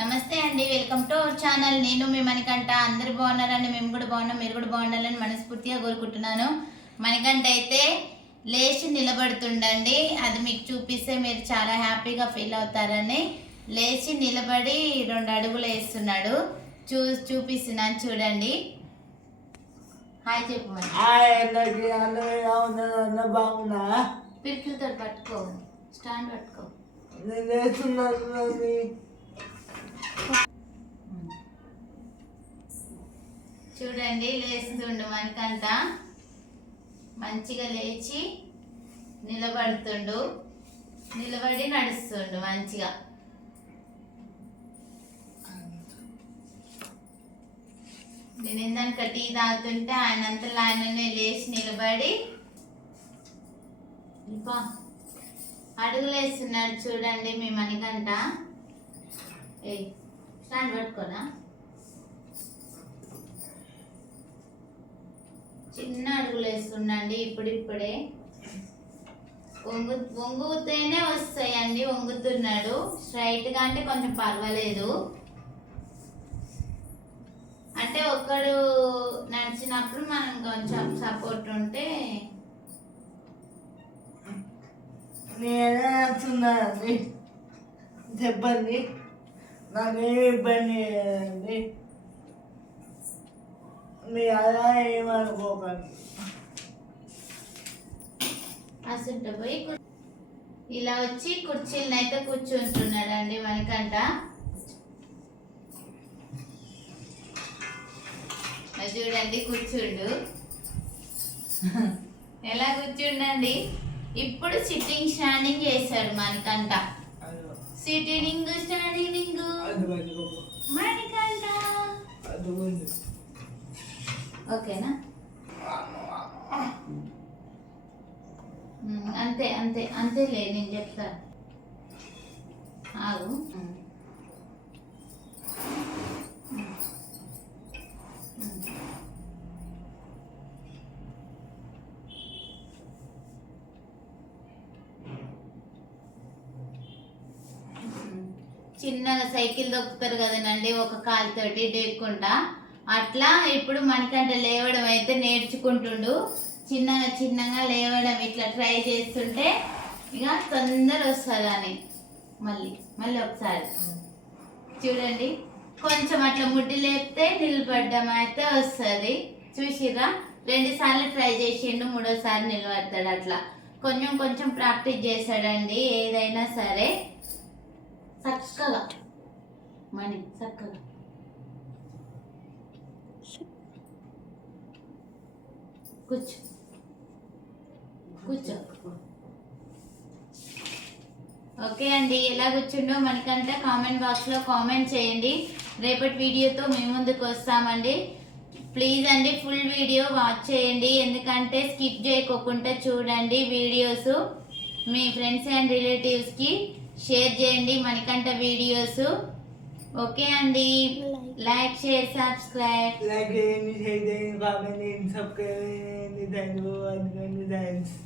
నమస్తే అండి welcome to our channel. నేను మీ మణికంట అందరు బాగున్నారండి? మేము కూడా బాగున్నాం. మీరు కూడా బాగుండాలని మనస్ఫూర్తిగా కోరుకుంటున్నాను. మణికంట అయితే లేచి నిలబడుతుండండి. అది మీకు చూపిస్తే మీరు చాలా హ్యాపీగా ఫీల్ అవుతారని. లేచి నిలబడి రెండు అడుగులు వేస్తున్నాడు. చూ చూపిస్తున్నాను చూడండి. హాయ్ చెప్పు మరి బాగున్నా పిరికిలతో పట్టుకో. స్టాండ్ పట్టుకో. చూడండి లేస్తుండు మనకంట మంచిగా లేచి నిలబడుతుండు. నిలబడి నడుస్తుండు మంచిగా. నేను ఇందాక టీ తాగుతుంటే ఆయన అంతలో ఆయననే లేచి నిలబడి ఇంకా అడుగులేస్తున్నాడు చూడండి మీ మణికంట ఏ స్టాండ్ పట్టుకోనా? చిన్న అడుగులు వేస్తుండండి ఇప్పుడిప్పుడే. వంగు వంగుతేనే వస్తాయండి వంగుతున్నాడు. స్ట్రైట్గా అంటే కొంచెం పర్వాలేదు. అంటే ఒక్కడు నడిచినప్పుడు మనం కొంచెం సపోర్ట్ ఉంటే నేను చేస్తున్నానండి చెప్పండి నాకేమి ఇబ్బంది లేదండి మీరు అలా ఏమనుకోకండి. అసలు పోయి ఇలా వచ్చి కుర్చీలను అయితే కూర్చుంటున్నాడండి మనకంట చూడండి కూర్చుండు. ఎలా కూర్చుండండి? ఇప్పుడు సిట్టింగ్ స్టాండింగ్ చేశాడు మనకంట సిట్టింగ్ స్టాండింగ్ ఓకేనా? అంతే అంతే అంతేలే నేను చెప్తా. ఆగు. చిన్న చిన్నగా సైకిల్ దొక్కుతారు కదనండి ఒక కాలుతోటి డేక్కుంటా. అట్లా ఇప్పుడు మనకంటే లేవడం అయితే నేర్చుకుంటుండు. చిన్నగా చిన్నగా లేవడం ఇట్లా ట్రై చేస్తుంటే ఇక తొందర వస్తుంది అని మళ్ళీ మళ్ళీ ఒకసారి. చూడండి కొంచెం అట్లా ముడ్డి లేపితే నిలబడ్డం అయితే వస్తుంది. చూసిరా రెండు సార్లు ట్రై చేసిండు మూడోసారి నిలబడతాడు అట్లా. కొంచెం కొంచెం ప్రాక్టీస్ చేశాడండి ఏదైనా సరే. చక్కగా. మణి చక్కగా. కూర్చో. కూర్చో. ఓకే అండి ఎలా కూర్చుండో మనకంటే కామెంట్ బాక్స్లో కామెంట్ చేయండి. రేపటి వీడియోతో మేము ముందుకు వస్తామండి. ప్లీజ్ అండి ఫుల్ వీడియో వాచ్ చేయండి. ఎందుకంటే స్కిప్ చేయకోకుండా చూడండి వీడియోస్. మీ ఫ్రెండ్స్ అండ్ రిలేటివ్స్కి షేర్ చేయండి మనకంట వీడియోస్. ఓకే అండి. లైక్ షేర్ సబ్స్క్రైబ్ లైక్ చేయండి షేర్ చేయండి కామెంట్ చేయండి సబ్స్క్రైబ్ చేయండి థ్యాంక్ యూ అందుకండి థ్యాంక్స్